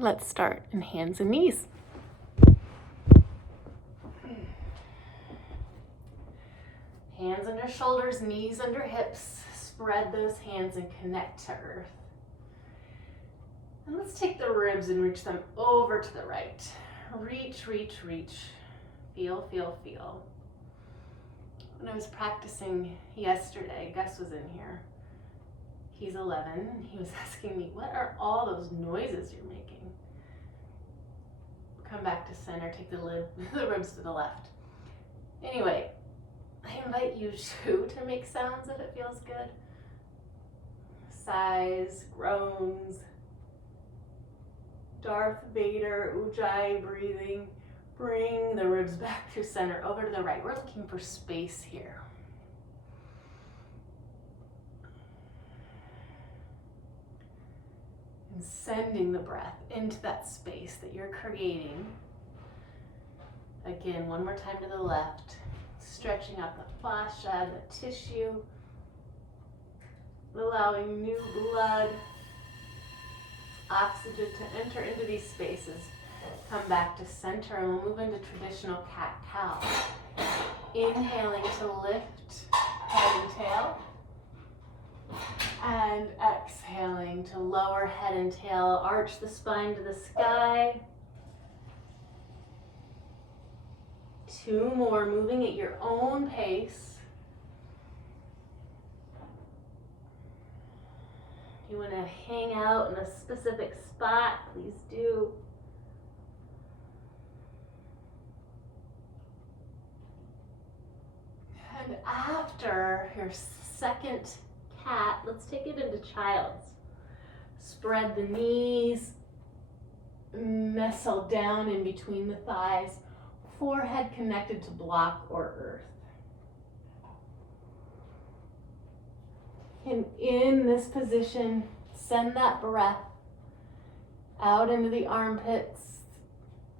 Let's start in hands and knees. Hands under shoulders, knees under hips. Spread those hands and connect to earth. And let's take the ribs and reach them over to the right. Reach, reach, reach. Feel, feel, feel. When I was practicing yesterday, Gus was in here. He's 11, and he was asking me, what are all those noises you're making? Come back to center, take the ribs to the left. Anyway, I invite you too to make sounds if it feels good. Sighs, groans, Darth Vader, Ujjayi breathing. Bring the ribs back to center, over to the right. We're looking for space here. And sending the breath into that space that you're creating. Again, one more time to the left. Stretching out the fascia, the tissue. Allowing new blood, oxygen to enter into these spaces. Come back to center and we'll move into traditional cat-cow. Inhaling to lift head and tail. And exhaling to lower head and tail. Arch the spine to the sky. 2 more, moving at your own pace. If you want to hang out in a specific spot, please do. And after your second cat, let's take it into child's. Spread the knees, nestle down in between the thighs, forehead connected to block or earth. And in this position, send that breath out into the armpits,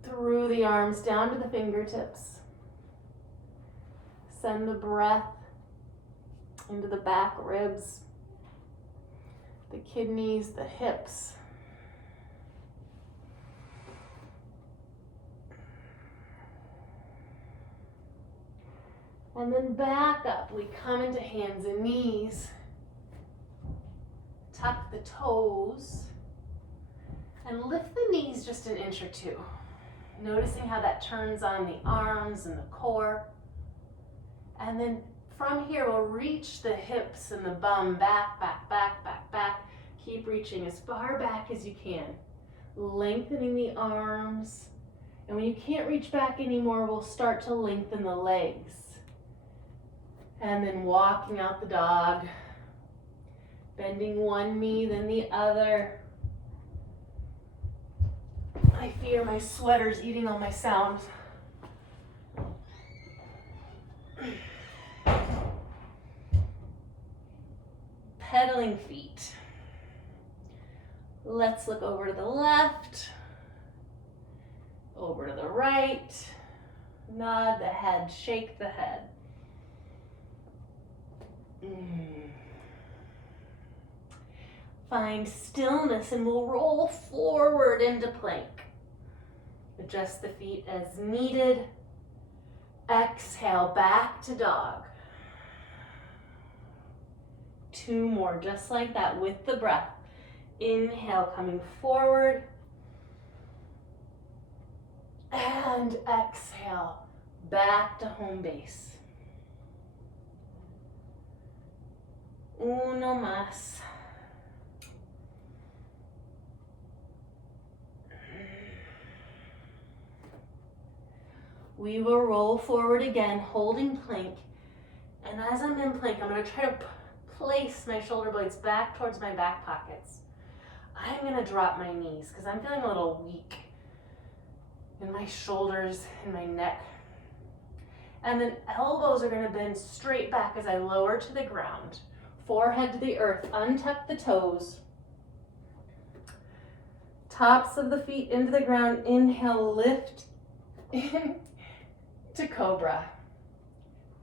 through the arms, down to the fingertips. Send the breath into the back ribs, the kidneys, the hips. And then back up. We come into hands and knees. Tuck the toes. And lift the knees just an inch or two. Noticing how that turns on the arms and the core. And then from here, we'll reach the hips and the bum back, back, back, back, back. Keep reaching as far back as you can. Lengthening the arms. And when you can't reach back anymore, we'll start to lengthen the legs. And then walking out the dog. Bending one knee, then the other. I fear my sweater's eating all my sound. Pedaling feet. Let's look over to the left, over to the right. Nod the head, shake the head. Find stillness and we'll roll forward into plank. Adjust the feet as needed. Exhale, back to dog. 2 more, just like that with the breath. Inhale, coming forward. And exhale, back to home base. Uno más. We will roll forward again, holding plank. And as I'm in plank, I'm going to try to place my shoulder blades back towards my back pockets. I'm going to drop my knees because I'm feeling a little weak in my shoulders and my neck. And then elbows are going to bend straight back as I lower to the ground. Forehead to the earth, untuck the toes. Tops of the feet into the ground. Inhale, lift in to cobra.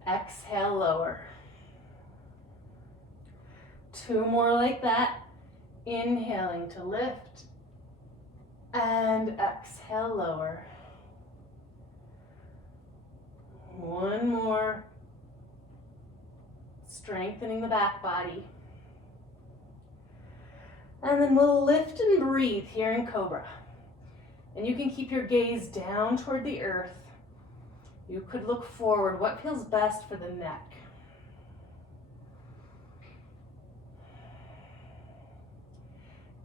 Exhale, lower. 2 more like that. Inhaling to lift. And exhale, lower. One more. Strengthening the back body. And then we'll lift and breathe here in Cobra. And you can keep your gaze down toward the earth. You could look forward. What feels best for the neck?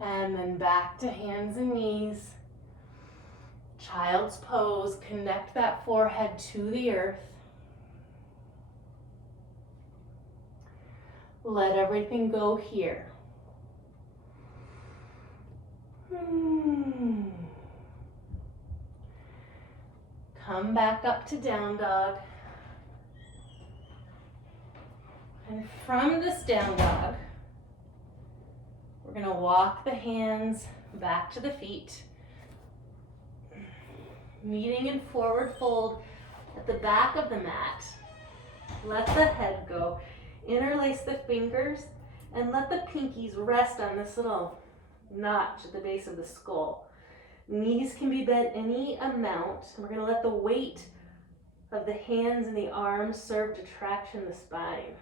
And then back to hands and knees. Child's pose. Connect that forehead to the earth. Let everything go here. Come back up to down dog. And from this down dog, we're going to walk the hands back to the feet. Meeting in forward fold at the back of the mat. Let the head go. Interlace the fingers and let the pinkies rest on this little notch at the base of the skull. Knees can be bent any amount. We're going to let the weight of the hands and the arms serve to traction the spine.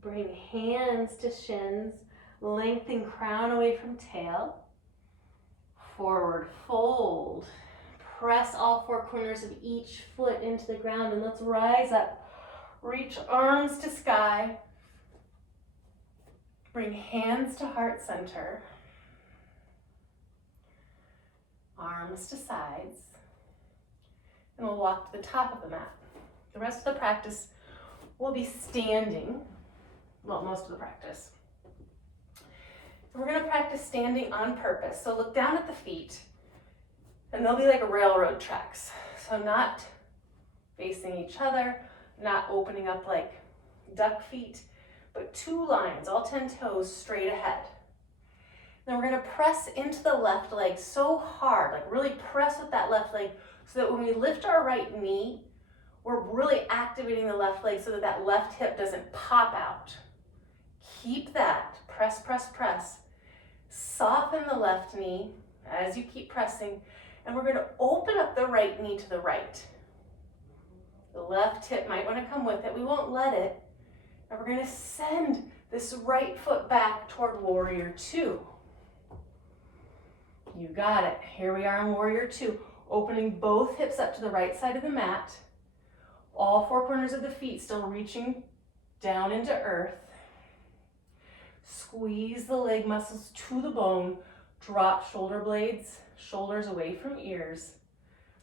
Bring hands to shins, lengthen crown away from tail. Forward fold. Press all four corners of each foot into the ground and let's rise up. Reach arms to sky. Bring hands to heart center. Arms to sides. And we'll walk to the top of the mat. The rest of the practice will be standing. Well, most of the practice. We're going to practice standing on purpose. So look down at the feet. And they'll be like railroad tracks. So not facing each other, not opening up like duck feet, but two lines, all 10 toes straight ahead. Then we're going to press into the left leg so hard, like really press with that left leg so that when we lift our right knee, we're really activating the left leg so that that left hip doesn't pop out. Keep that. Press, press, press. Soften the left knee as you keep pressing. And we're going to open up the right knee to the right. The left hip might want to come with it. We won't let it. And we're going to send this right foot back toward warrior two. You got it. Here we are in warrior two. Opening both hips up to the right side of the mat. All four corners of the feet still reaching down into earth. Squeeze the leg muscles to the bone. Drop shoulder blades, shoulders away from ears.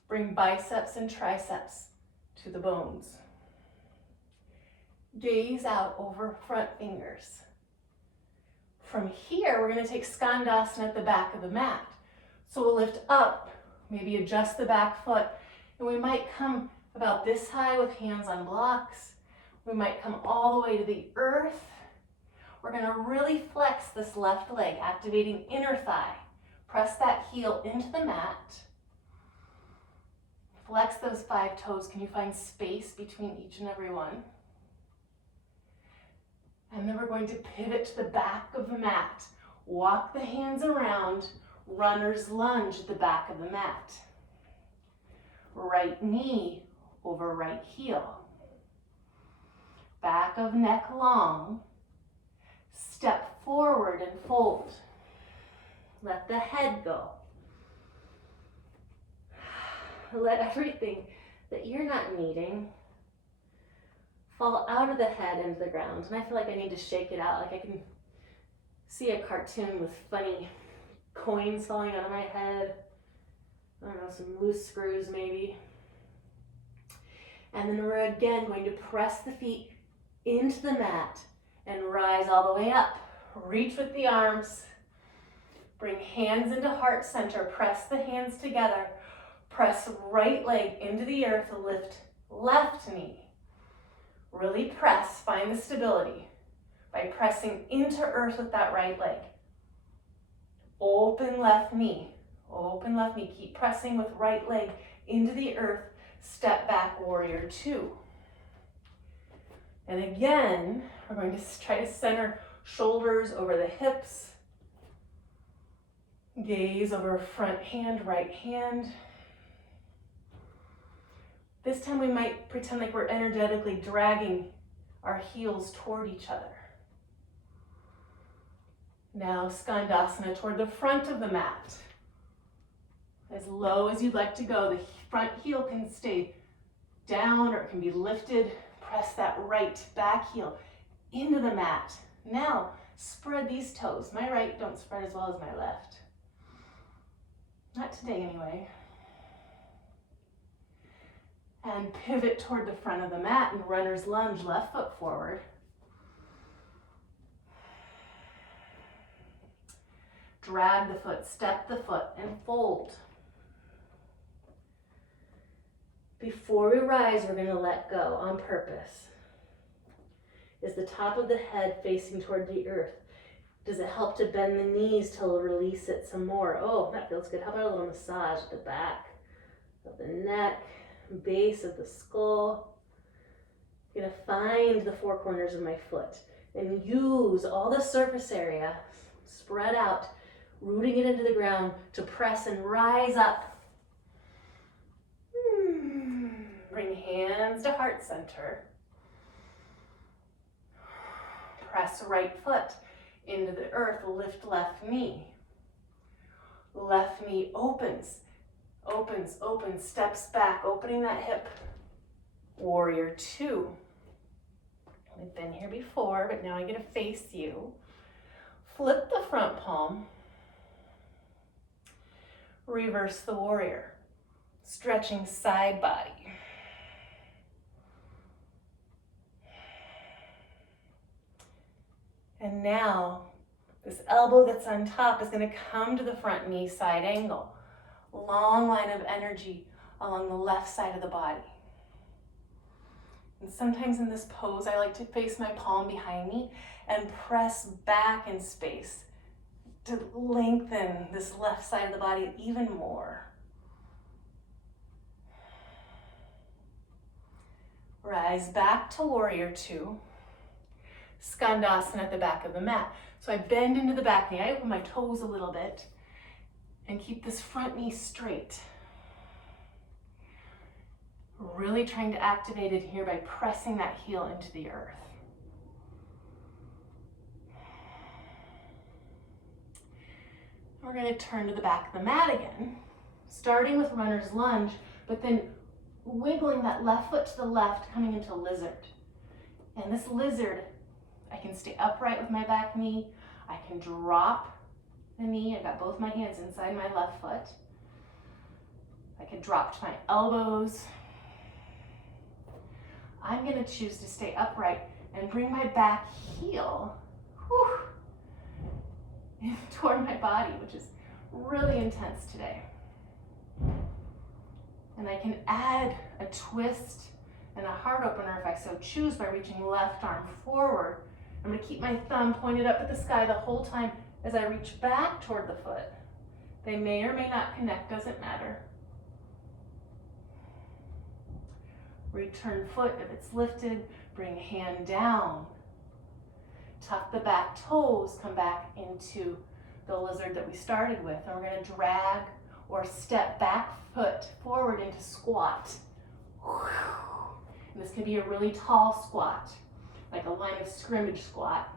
Bring biceps and triceps to the bones. Gaze out over front fingers. From here, we're going to take skandasana at the back of the mat. So we'll lift up, maybe adjust the back foot, and we might come about this high with hands on blocks. We might come all the way to the earth. We're going to really flex this left leg, activating inner thigh. Press that heel into the mat. Flex those 5 toes. Can you find space between each and every one? And then we're going to pivot to the back of the mat. Walk the hands around. Runner's lunge at the back of the mat. Right knee over right heel. Back of neck long. Step forward and fold. Let the head go. Let everything that you're not needing fall out of the head into the ground. And I feel like I need to shake it out. Like I can see a cartoon with funny coins falling out of my head. I don't know, some loose screws maybe. And then we're again going to press the feet into the mat and rise all the way up. Reach with the arms. Bring hands into heart center. Press the hands together. Press right leg into the earth. Lift left knee. Really press. Find the stability by pressing into earth with that right leg. Open left knee. Open left knee. Keep pressing with right leg into the earth, step back, warrior two. And again, we're going to try to center shoulders over the hips, gaze over front hand, right hand. This time we might pretend like we're energetically dragging our heels toward each other. Now, skandasana toward the front of the mat. As low as you'd like to go, the front heel can stay down or it can be lifted. Press that right back heel into the mat. Now, spread these toes. My right don't spread as well as my left. Not today anyway. And pivot toward the front of the mat and runner's lunge, left foot forward. Drag the foot, step the foot, and fold. Before we rise, we're going to let go on purpose. Is the top of the head facing toward the earth? Does it help to bend the knees to release it some more? Oh, that feels good. How about a little massage at the back of the neck, base of the skull? I'm going to find the four corners of my foot and use all the surface area, spread out, rooting it into the ground to press and rise up. Bring hands to heart center. Press right foot into the earth, lift left knee. Left knee opens, steps back, opening that hip. Warrior two. We've been here before, but now I get to face you. Flip the front palm. Reverse the warrior. Stretching side body. And now, this elbow that's on top is going to come to the front knee, side angle. Long line of energy along the left side of the body. And sometimes in this pose, I like to face my palm behind me and press back in space to lengthen this left side of the body even more. Rise back to warrior two. Skandasana at the back of the mat. So I bend into the back knee. I open my toes a little bit and keep this front knee straight. Really trying to activate it here by pressing that heel into the earth. We're going to turn to the back of the mat again, starting with runner's lunge, but then wiggling that left foot to the left, coming into lizard. And this lizard, I can stay upright with my back knee. I can drop the knee. I got both my hands inside my left foot. I can drop to my elbows. I'm going to choose to stay upright and bring my back heel toward my body, which is really intense today. And I can add a twist and a heart opener if I so choose by reaching left arm forward. I'm going to keep my thumb pointed up at the sky the whole time as I reach back toward the foot. They may or may not connect, doesn't matter. Return foot if it's lifted, bring hand down. Tuck the back toes, come back into the lizard that we started with. And we're going to drag or step back foot forward into squat. And this can be a really tall squat, like a line of scrimmage squat.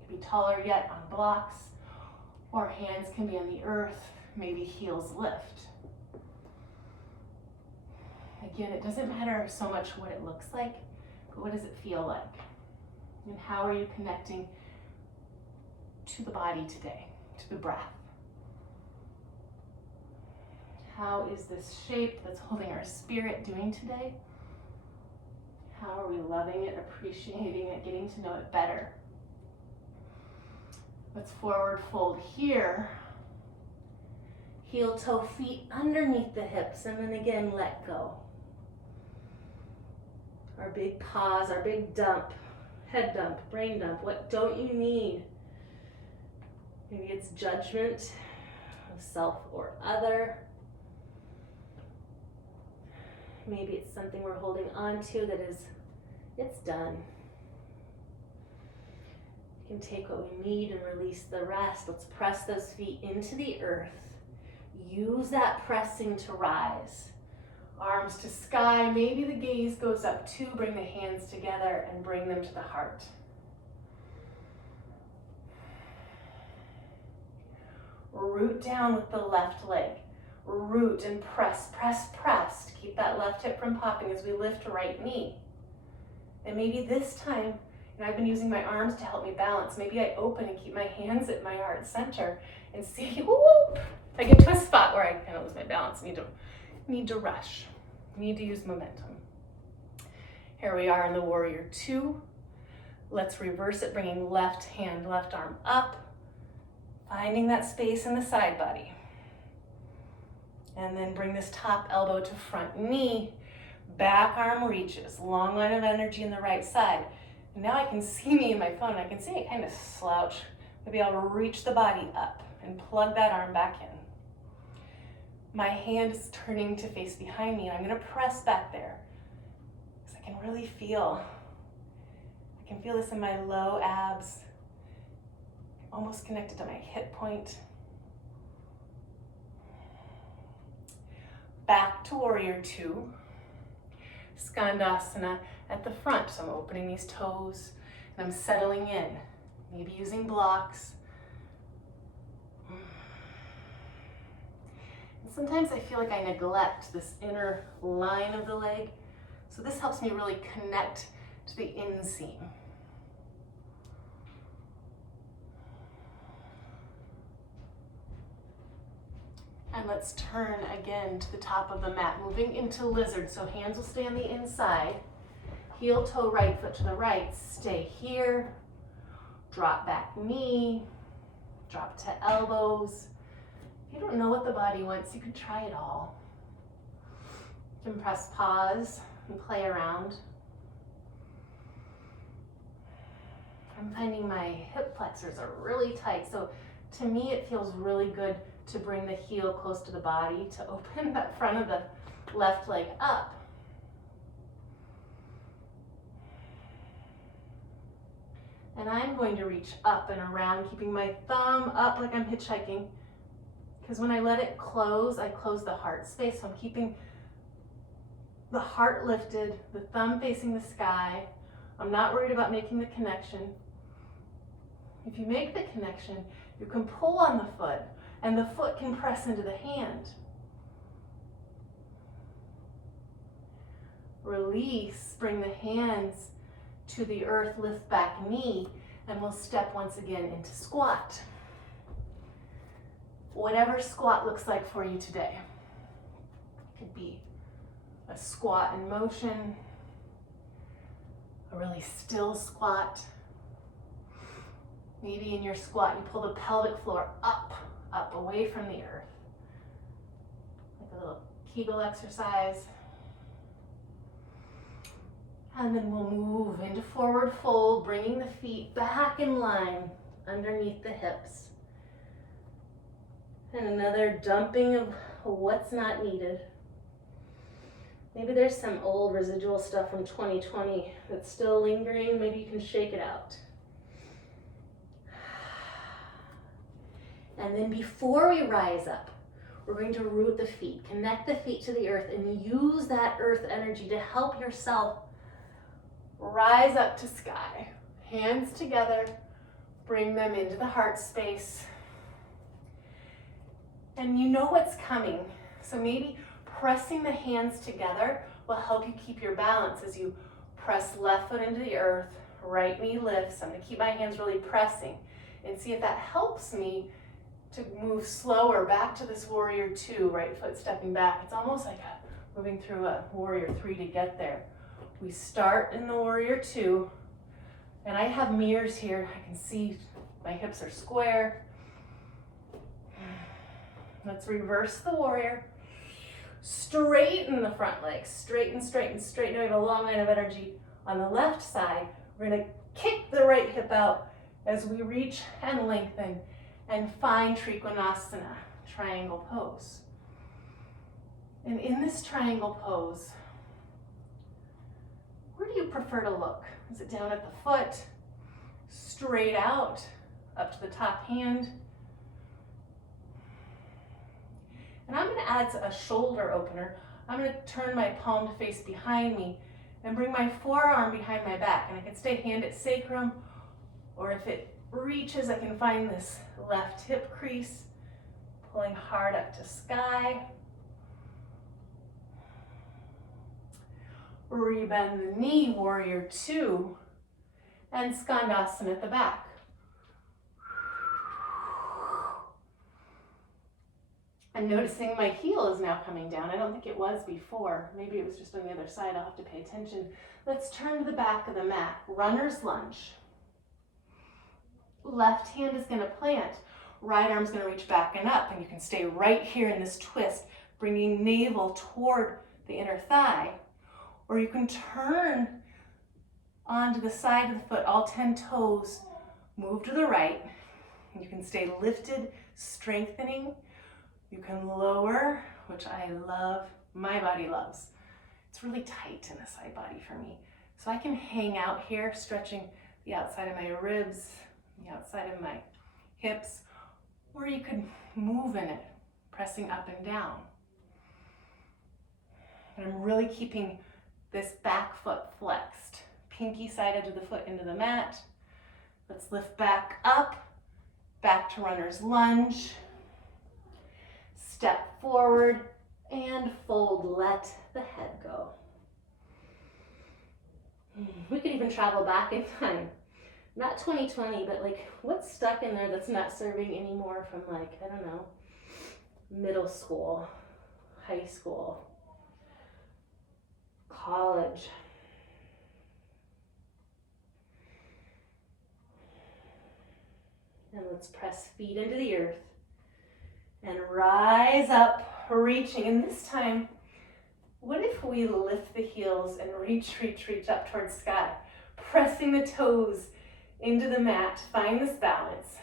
It could be taller yet on blocks, or hands can be on the earth, maybe heels lift. Again, it doesn't matter so much what it looks like, but what does it feel like? And how are you connecting to the body today, to the breath? How is this shape that's holding our spirit doing today? How are we loving it, appreciating it, getting to know it better? Let's forward fold here. Heel toe feet underneath the hips, and then again let go. Our big pause, our big dump, head dump, brain dump. What don't you need? Maybe it's judgment of self or other. maybe it's something we're holding on to that is, it's done. We can take what we need and release the rest. Let's press those feet into the earth. Use that pressing to rise. Arms to sky, maybe the gaze goes up too. Bring the hands together and bring them to the heart. Root down with the left leg. Root and press, press, press to keep that left hip from popping as we lift right knee. And maybe this time, and I've been using my arms to help me balance, maybe I open and keep my hands at my heart center and see, whoop, I get to a spot where I kind of lose my balance. Need to rush, need to use momentum. Here we are in the warrior two. Let's reverse it, bringing left hand, left arm up, finding that space in the side body. And then bring this top elbow to front knee, back arm reaches, long line of energy in the right side. And now I can see me in my phone, I can see I kind of slouch. Maybe I'll reach the body up and plug that arm back in. My hand is turning to face behind me, and I'm gonna press back there. Because I can really feel, I can feel this in my low abs, almost connected to my hip point. Back to warrior two. Skandasana at the front. So I'm opening these toes and I'm settling in. Maybe using blocks. And sometimes I feel like I neglect this inner line of the leg. So this helps me really connect to the inseam. And let's turn again to the top of the mat, moving into lizard. So hands will stay on the inside. Heel toe right foot to the right. Stay here. Drop back knee. Drop to elbows. If you don't know what the body wants, you can try it all. You can press pause and play around. I'm finding my hip flexors are really tight. So to me, it feels really good to bring the heel close to the body, to open that front of the left leg up. And I'm going to reach up and around, keeping my thumb up like I'm hitchhiking. Because when I let it close, I close the heart space. So I'm keeping the heart lifted, the thumb facing the sky. I'm not worried about making the connection. If you make the connection, you can pull on the foot, and the foot can press into the hand. Release, bring the hands to the earth, lift back knee, and we'll step once again into squat. Whatever squat looks like for you today. It could be a squat in motion, a really still squat. Maybe in your squat you pull the pelvic floor up away from the earth. Like a little Kegel exercise. And then we'll move into forward fold, bringing the feet back in line underneath the hips. And another dumping of what's not needed. Maybe there's some old residual stuff from 2020 that's still lingering. Maybe you can shake it out. And then before we rise up, we're going to root the feet, connect the feet to the earth, and use that earth energy to help yourself rise up to sky. Hands together, bring them into the heart space. And you know what's coming. So maybe pressing the hands together will help you keep your balance as you press left foot into the earth, right knee lifts. I'm going to keep my hands really pressing and see if that helps me to move slower back to this warrior two, right foot stepping back. It's almost like moving through a warrior three to get there. We start in the warrior two, and I have mirrors here. I can see my hips are square. Let's reverse the warrior. Straighten the front legs, straighten, straighten, straighten. Now we have a long line of energy on the left side. We're gonna kick the right hip out as we reach and lengthen and find Trikonasana, triangle pose. And in this triangle pose, do you prefer to look? Is it down at the foot, straight out, up to the top hand? And I'm going to add a shoulder opener. I'm going to turn my palm to face behind me and bring my forearm behind my back. And I can stay hand at sacrum, or if it reaches, I can find this left hip crease, pulling hard up to sky. Rebend the knee, warrior two, and skandasana at the back. I'm noticing my heel is now coming down. I don't think it was before. Maybe it was just on the other side. I'll have to pay attention. Let's turn to the back of the mat. Runner's lunge. Left hand is going to plant. Right arm's going to reach back and up. And you can stay right here in this twist, bringing navel toward the inner thigh. Or you can turn onto the side of the foot, all 10 toes, move to the right. You can stay lifted, strengthening. You can lower, which I love, my body loves. It's really tight in the side body for me. So I can hang out here, stretching the outside of my ribs, the outside of my hips, or you could move in it, pressing up and down. And I'm really keeping this back foot flexed. Pinky side edge of the foot into the mat. Let's lift back up, back to runner's lunge. Step forward and fold, let the head go. We could even travel back in time. Not 2020, but like what's stuck in there that's not serving anymore from like, I don't know, middle school, high school, college. And let's press feet into the earth. And rise up, reaching. And this time, what if we lift the heels and reach up towards sky, pressing the toes into the mat, find this balance.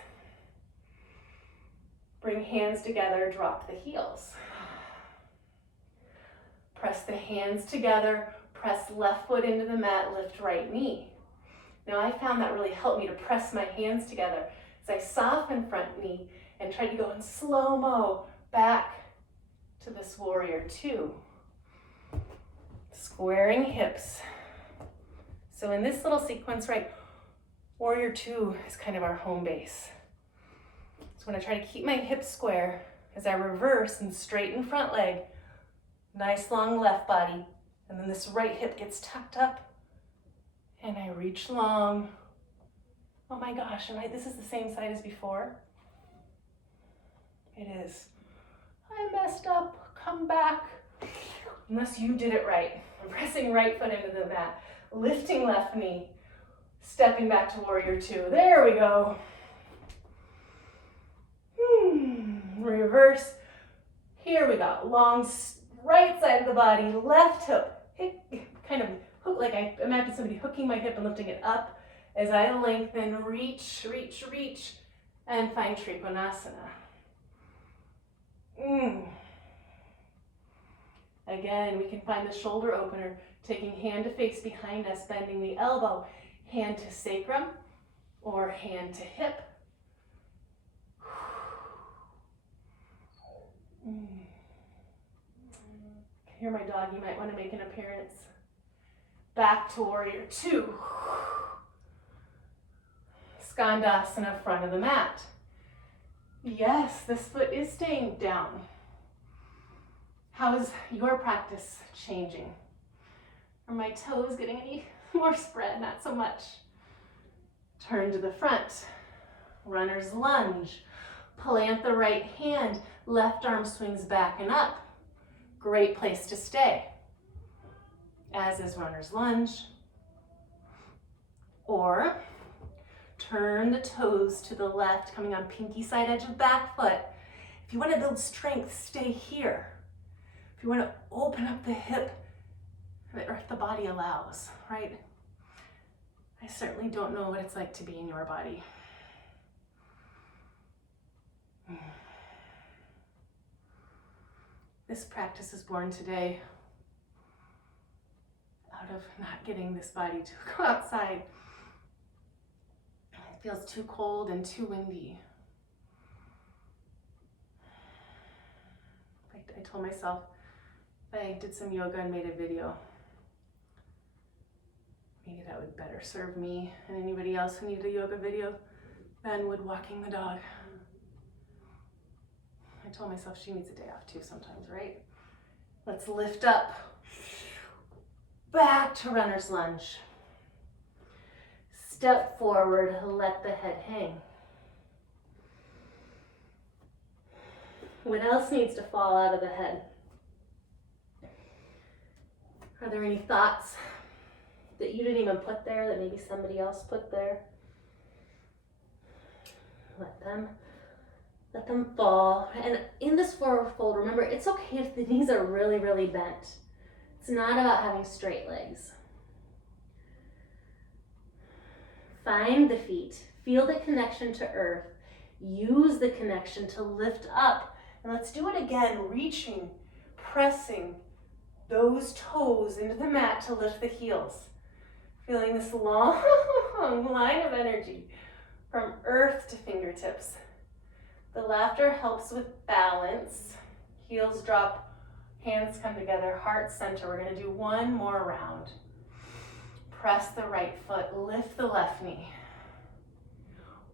Bring hands together, drop the heels. Press the hands together, press left foot into the mat, lift right knee. Now I found that really helped me to press my hands together as I soften front knee and try to go in slow-mo back to this warrior two. Squaring hips. So in this little sequence, right, warrior two is kind of our home base. So when I try to keep my hips square, as I reverse and straighten front leg, nice long left body, and then this right hip gets tucked up, and I reach long. Oh my gosh, this is the same side as before. It is. I messed up, come back. Unless you did it right. I'm pressing right foot into the mat, lifting left knee, stepping back to warrior two. There we go. Reverse. Here we go. Long right side of the body, left hip. Kind of hook, like I imagine somebody hooking my hip and lifting it up as I lengthen, reach, and find Trikonasana. Again, we can find the shoulder opener, taking hand to face behind us, bending the elbow, hand to sacrum or hand to hip. Hear my dog, you might want to make an appearance. Back to warrior two. Skandasana, front of the mat. Yes, this foot is staying down. How is your practice changing? Are my toes getting any more spread? Not so much. Turn to the front. Runner's lunge. Plant the right hand. Left arm swings back and up. Great place to stay. As is runner's lunge. Or turn the toes to the left, coming on pinky side edge of back foot. If you want to build strength, stay here. If you want to open up the hip, if the body allows, right? I certainly don't know what it's like to be in your body. This practice is born today out of not getting this body to go outside. It feels too cold and too windy. I told myself if I did some yoga and made a video, maybe that would better serve me and anybody else who needed a yoga video than would walking the dog. I told myself she needs a day off too sometimes, right? Let's lift up. Back to runner's lunge. Step forward, let the head hang. What else needs to fall out of the head? Are there any thoughts that you didn't even put there that maybe somebody else put there? Let them fall. And in this forward fold, remember, it's okay if the knees are really, really bent. It's not about having straight legs. Find the feet. Feel the connection to earth. Use the connection to lift up. And let's do it again, reaching, pressing those toes into the mat to lift the heels. Feeling this long line of energy from earth to fingertips. The laughter helps with balance. Heels drop, hands come together, heart center. We're gonna do one more round. Press the right foot, lift the left knee.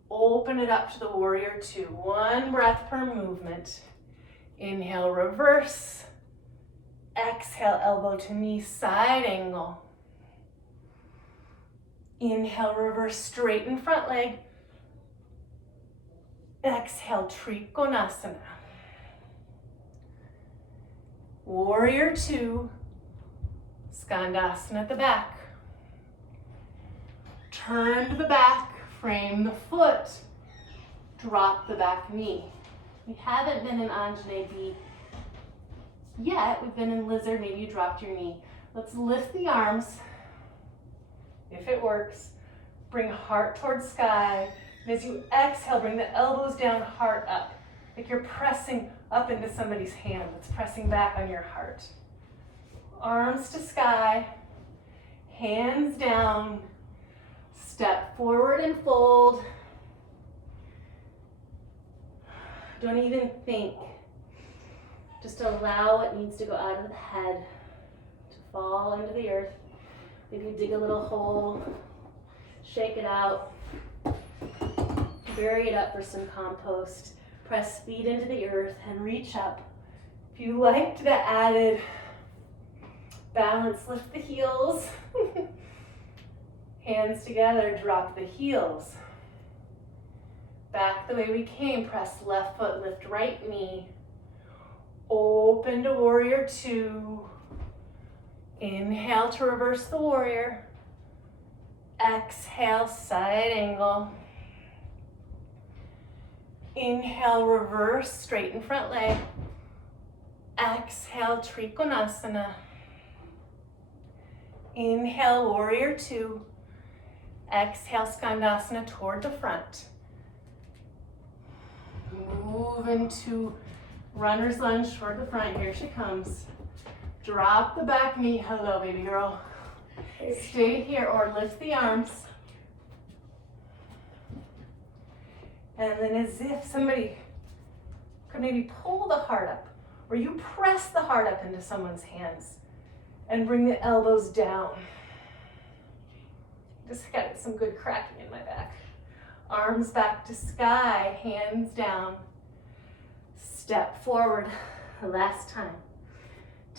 Open it up to the warrior two. One breath per movement. Inhale, reverse. Exhale, elbow to knee, side angle. Inhale, reverse, straighten front leg. Exhale, Trikonasana. Warrior two, Skandasana at the back. Turn to the back, frame the foot, drop the back knee. We haven't been in Anjaneyasana yet. We've been in lizard, maybe you dropped your knee. Let's lift the arms, if it works. Bring heart towards sky. And as you exhale, bring the elbows down, heart up. Like you're pressing up into somebody's hand that's pressing back on your heart. Arms to sky, hands down. Step forward and fold. Don't even think. Just allow what needs to go out of the head to fall into the earth. Maybe dig a little hole, shake it out, bury it up for some compost. Press feet into the earth and reach up. If you liked the added balance, lift the heels. Hands together, drop the heels. Back the way we came, press left foot, lift right knee. Open to warrior two. Inhale to reverse the warrior. Exhale, side angle. Inhale, reverse, straighten front leg. Exhale, Trikonasana. Inhale, warrior two. Exhale, Skandasana toward the front. Move into runner's lunge toward the front. Here she comes. Drop the back knee. Hello, baby girl. Stay here or lift the arms. And then as if somebody could maybe pull the heart up, or you press the heart up into someone's hands and bring the elbows down. Just got some good cracking in my back. Arms back to sky, hands down. Step forward, last time,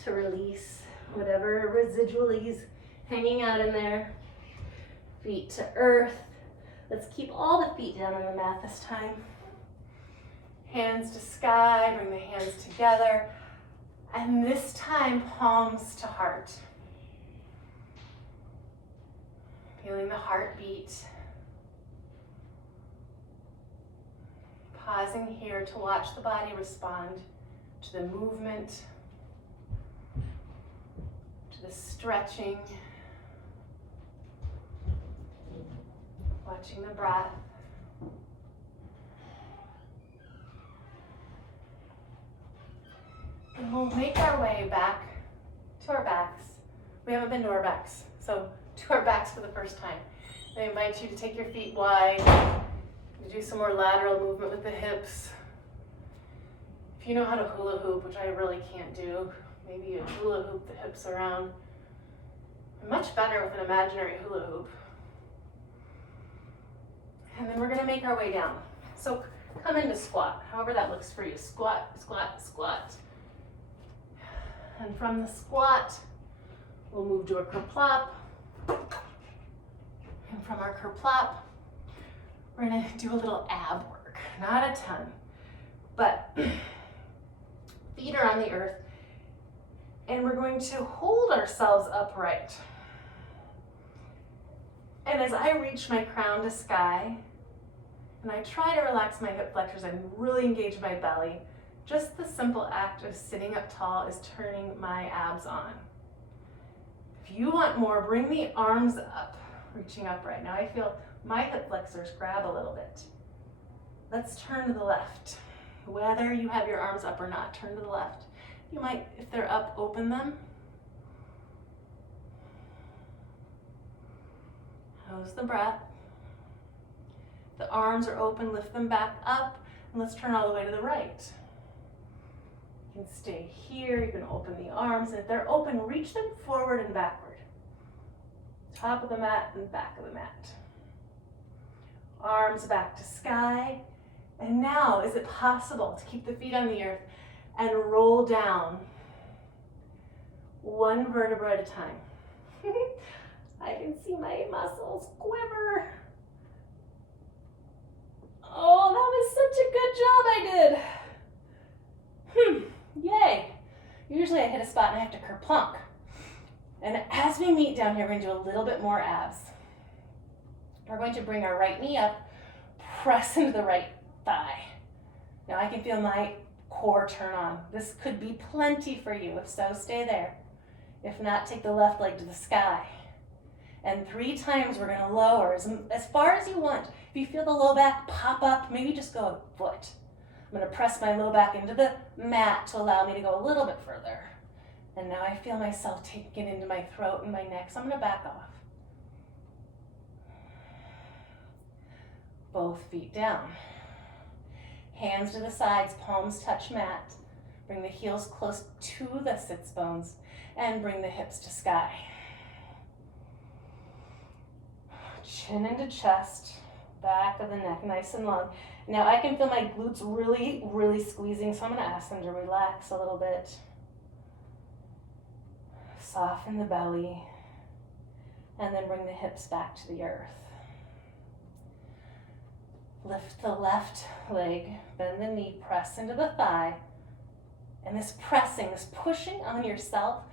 to release whatever residual is hanging out in there. Feet to earth. Let's keep all the feet down on the mat this time. Hands to sky, bring the hands together. And this time, palms to heart. Feeling the heartbeat. Pausing here to watch the body respond to the movement, to the stretching, watching the breath. And we'll make our way back to our backs. We haven't been to our backs So to our backs for the first time. I invite you to take your feet wide, to do some more lateral movement with the hips. If you know how to hula hoop, which I really can't do, maybe you hula hoop the hips around. Much better with an imaginary hula hoop. And then we're going to make our way down. So come into squat, however that looks for you. Squat, squat, squat. And from the squat, we'll move to a kerplop. And from our kerplop, we're going to do a little ab work. Not a ton, but feet are on the earth. And we're going to hold ourselves upright. And as I reach my crown to sky, and I try to relax my hip flexors and really engage my belly, just the simple act of sitting up tall is turning my abs on. If you want more, bring the arms up, reaching upright. Now I feel my hip flexors grab a little bit. Let's turn to the left. Whether you have your arms up or not, turn to the left. You might, if they're up, open them. How's the breath? The arms are open, lift them back up, and let's turn all the way to the right. You can stay here, you can open the arms, and if they're open, reach them forward and backward. Top of the mat and back of the mat. Arms back to sky. And now, is it possible to keep the feet on the earth and roll down one vertebra at a time? I can see my muscles quiver. Oh, that was such a good job I did. Yay. Usually I hit a spot and I have to kerplunk. And as we meet down here, we're going to do a little bit more abs. We're going to bring our right knee up, press into the right thigh. Now I can feel my core turn on. This could be plenty for you. If so, stay there. If not, take the left leg to the sky. And 3 times we're going to lower as far as you want. If you feel the low back pop up, maybe just go a foot. I'm going to press my low back into the mat to allow me to go a little bit further. And now I feel myself taking it into my throat and my neck, so I'm going to back off. Both feet down. Hands to the sides, palms touch mat. Bring the heels close to the sits bones and bring the hips to sky. Chin into chest, back of the neck nice and long. Now I can feel my glutes really, really squeezing, so I'm going to ask them to relax a little bit. Soften the belly, and then bring the hips back to the earth. Lift the left leg, bend the knee, press into the thigh. And this pressing, this pushing on yourself,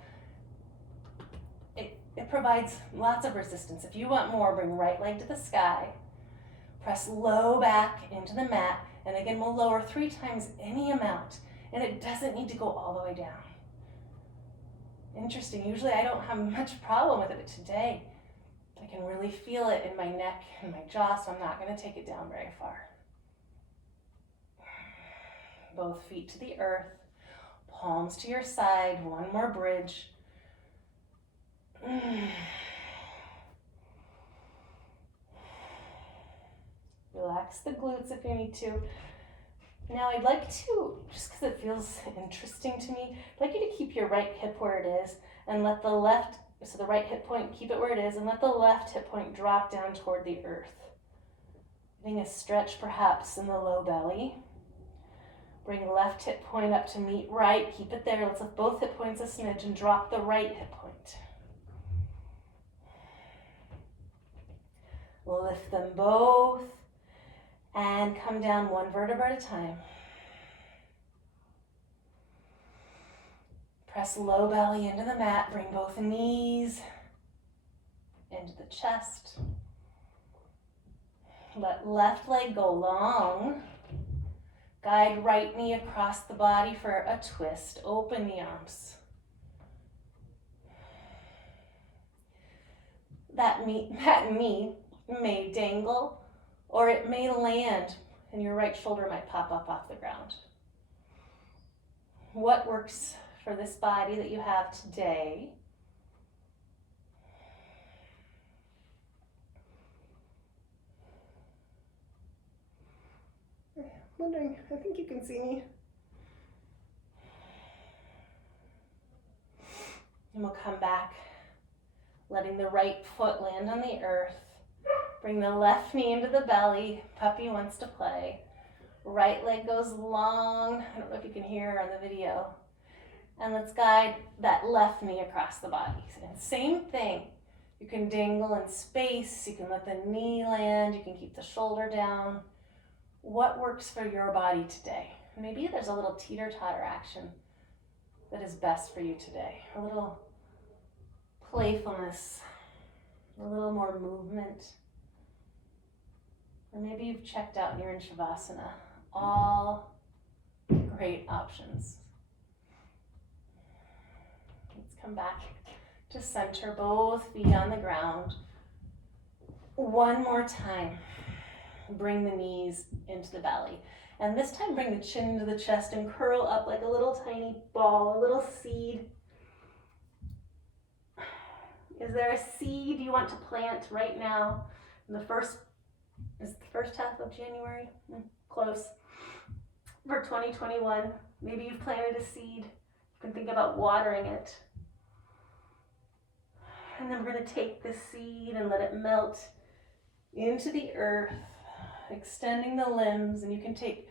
it provides lots of resistance. If you want more, bring right leg to the sky. Press low back into the mat. And again, we'll lower 3 times any amount. And it doesn't need to go all the way down. Interesting. Usually I don't have much problem with it, but today I can really feel it in my neck and my jaw, so I'm not going to take it down very far. Both feet to the earth, palms to your side, one more bridge. Relax the glutes if you need to. Now I'd like to, just because it feels interesting to me, I'd like you to keep your right hip where it is and let the left, so the right hip point, keep it where it is, and let the left hip point drop down toward the earth. Getting a stretch perhaps in the low belly. Bring left hip point up to meet right, keep it there. Let's lift both hip points a smidge and drop the right hip point. Lift them both and come down one vertebra at a time. Press low belly into the mat, bring both knees into the chest. Let left leg go long. Guide right knee across the body for a twist. Open the arms. That knee may dangle, or it may land and your right shoulder might pop up off the ground. What works for this body that you have today? wondering, I think you can see me. And we'll come back, letting the right foot land on the earth. Bring the left knee into the belly. Puppy wants to play. Right leg goes long. I don't know if you can hear on the video. And let's guide that left knee across the body. And same thing. You can dangle in space. You can let the knee land. You can keep the shoulder down. What works for your body today? Maybe there's a little teeter-totter action that is best for you today. A little playfulness, a little more movement. Or maybe you've checked out and you're in Shavasana. All great options. Let's come back to center, both feet on the ground. One more time. Bring the knees into the belly. And this time bring the chin into the chest and curl up like a little tiny ball, a little seed. Is there a seed you want to plant right now? Is the first half of January? Close. For 2021, maybe you've planted a seed. You can think about watering it. And then we're going to take this seed and let it melt into the earth, extending the limbs. And you can take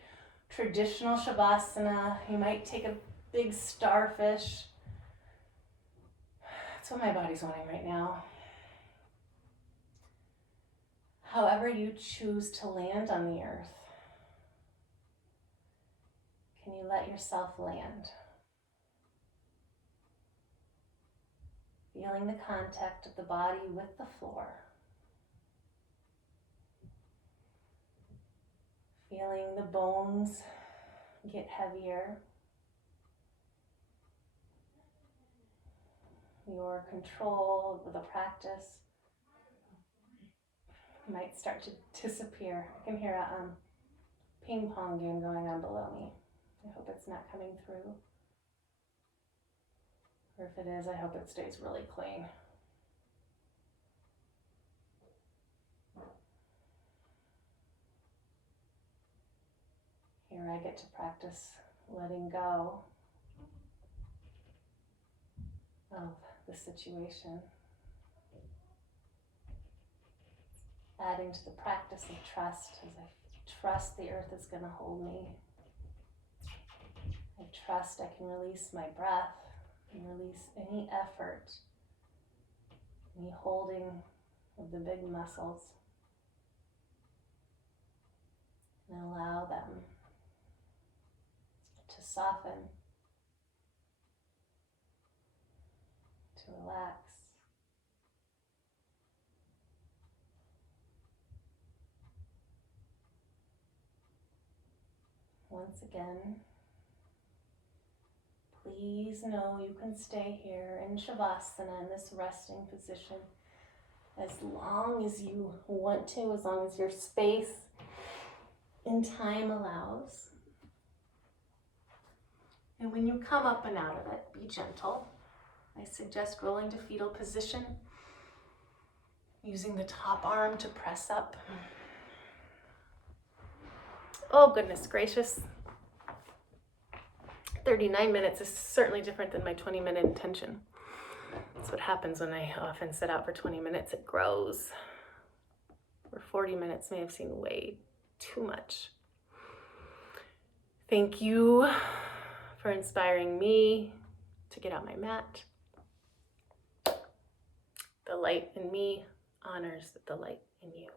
traditional Shavasana. You might take a big starfish. That's what my body's wanting right now. However you choose to land on the earth, can you let yourself land? Feeling the contact of the body with the floor. Feeling the bones get heavier. Your control with the practice might start to disappear. I can hear a ping pong game going on below me. I hope it's not coming through. Or if it is, I hope it stays really clean. Here I get to practice letting go of the situation. Adding to the practice of trust as I trust the earth is going to hold me. I trust I can release my breath and release any effort, any holding of the big muscles, and allow them to soften, to relax. Once again, please know you can stay here in Shavasana, in this resting position, as long as you want to, as long as your space and time allows. And when you come up and out of it, be gentle. I suggest rolling to fetal position, using the top arm to press up. Oh, goodness gracious. 39 minutes is certainly different than my 20-minute intention. That's what happens when I often set out for 20 minutes. It grows. Or 40 minutes may have seemed way too much. Thank you for inspiring me to get out my mat. The light in me honors the light in you.